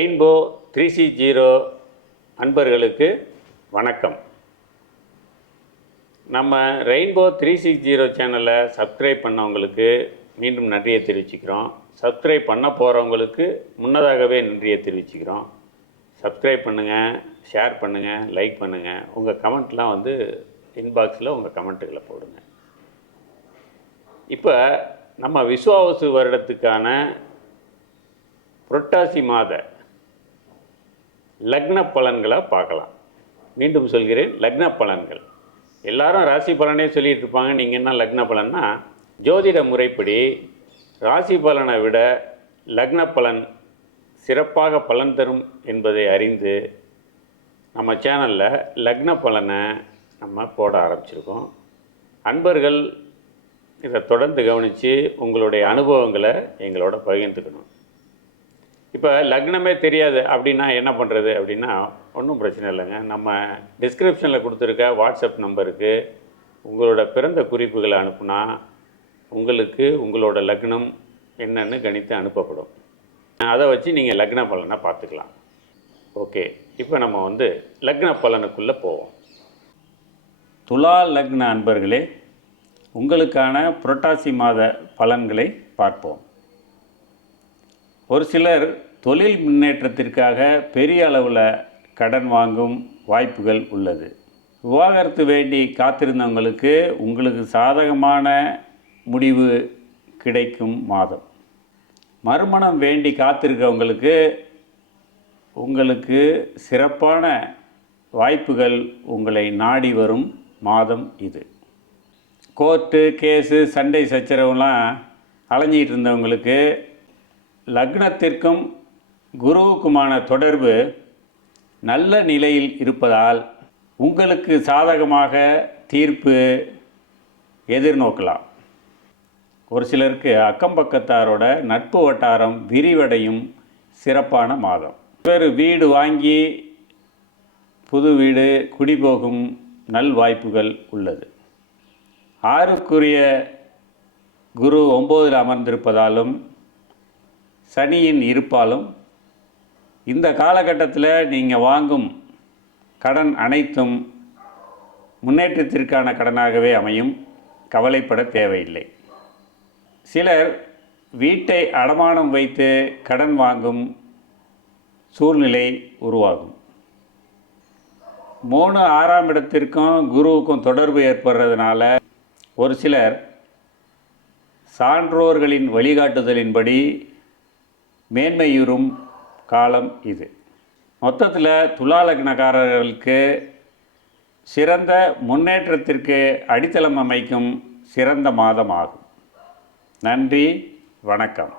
Rainbow 360 அன்பர்களுக்கு வணக்கம். நம்ம ரெயின்போ 360 சேனலை சப்ஸ்கிரைப் பண்ணவங்களுக்கு மீண்டும் நன்றியை தெரிவிச்சுக்கிறோம். சப்ஸ்கிரைப் பண்ண போகிறவங்களுக்கு முன்னதாகவே நன்றியை தெரிவிச்சுக்கிறோம். சப்ஸ்கிரைப் பண்ணுங்கள், ஷேர் பண்ணுங்கள், லைக் பண்ணுங்கள். உங்கள் கமெண்ட்லாம் வந்து இன்பாக்ஸில் உங்கள் கமெண்ட்டுகளை போடுங்க. இப்போ நம்ம விஸ்வாவசு வருடத்துக்கான புரட்டாசி மாத லக்ன பலன்களை பார்க்கலாம். மீண்டும் சொல்கிறேன், லக்ன பலன்கள். எல்லாரும் ராசி பலனே சொல்லிகிட்டு இருப்பாங்க. நீங்கள் என்ன லக்ன பலன்னா, ஜோதிட முறைப்படி ராசி பலனை விட லக்ன பலன் சிறப்பாக பலன் தரும் என்பதை அறிந்து நம்ம சேனலில் லக்ன பலனை நம்ம போட ஆரம்பிச்சிருக்கோம். அன்பர்கள் இதை தொடர்ந்து கவனித்து உங்களுடைய அனுபவங்களை எங்களோட பகிர்ந்துக்கணும். இப்போ லக்னமே தெரியாது அப்படின்னா என்ன பண்ணுறது அப்படின்னா, ஒன்றும் பிரச்சனை இல்லைங்க. நம்ம டிஸ்கிரிப்ஷனில் கொடுத்துருக்க வாட்ஸ்அப் நம்பருக்கு உங்களோட பிறந்த குறிப்புகளை அனுப்புனா உங்களுக்கு உங்களோட லக்னம் என்னன்னு கணித்து அனுப்பப்படும். அதை வச்சு நீங்கள் லக்ன பலனை பார்த்துக்கலாம். ஓகே, இப்போ நம்ம வந்து லக்ன பலனுக்குள்ளே போவோம். துலா லக்ன அன்பர்களே, உங்களுக்கான புரட்டாசி மாத பலன்களை பார்ப்போம். ஒரு சிலர் தொழில் முன்னேற்றத்திற்காக பெரிய அளவில் கடன் வாங்கும் வாய்ப்புகள் உள்ளது. விவாகரத்து வேண்டி காத்திருந்தவங்களுக்கு உங்களுக்கு சாதகமான முடிவு கிடைக்கும் மாதம். மறுமணம் வேண்டி காத்திருக்கவங்களுக்கு உங்களுக்கு சிறப்பான வாய்ப்புகள் உங்களை நாடி வரும் மாதம் இது. கோர்ட்டு கேஸு சண்டை சச்சரவுலாம் அலைஞ்சிக்கிட்டு இருந்தவங்களுக்கு லக்னத்திற்கும் குருவுக்குமான தொடர்பு நல்ல நிலையில் இருப்பதால் உங்களுக்கு சாதகமாக தீர்ப்பு எதிர்நோக்கலாம். ஒரு சிலருக்கு அக்கம் பக்கத்தாரோட நட்பு வட்டாரம் விரிவடையும் சிறப்பான மாதம். வேறு வீடு வாங்கி புது வீடு குடிபோகும் நல் வாய்ப்புகள் உள்ளது. 6க்குரிய குரு 9ல் அமர்ந்திருப்பதாலும் சனியின் இருப்பாலும் இந்த காலகட்டத்தில் நீங்கள் வாங்கும் கடன் அனைத்தும் முன்னேற்றத்திற்கான கடனாகவே அமையும். கவலைப்பட தேவையில்லை. சிலர் வீட்டை அடமானம் வைத்து கடன் வாங்கும் சூழ்நிலை உருவாகும். 3 6ஆம் இடத்திற்கும் குருவுக்கும் தொடர்பு ஏற்படுறதுனால ஒரு சிலர் சான்றோர்களின் வழிகாட்டுதலின்படி மேன்மையுறும் காலம் இது. மொத்தத்தில் துலா லக்னக்காரர்களுக்கு சிறந்த முன்னேற்றத்திற்கு அடித்தளம் அமைக்கும் சிறந்த மாதம் ஆகும். நன்றி, வணக்கம்.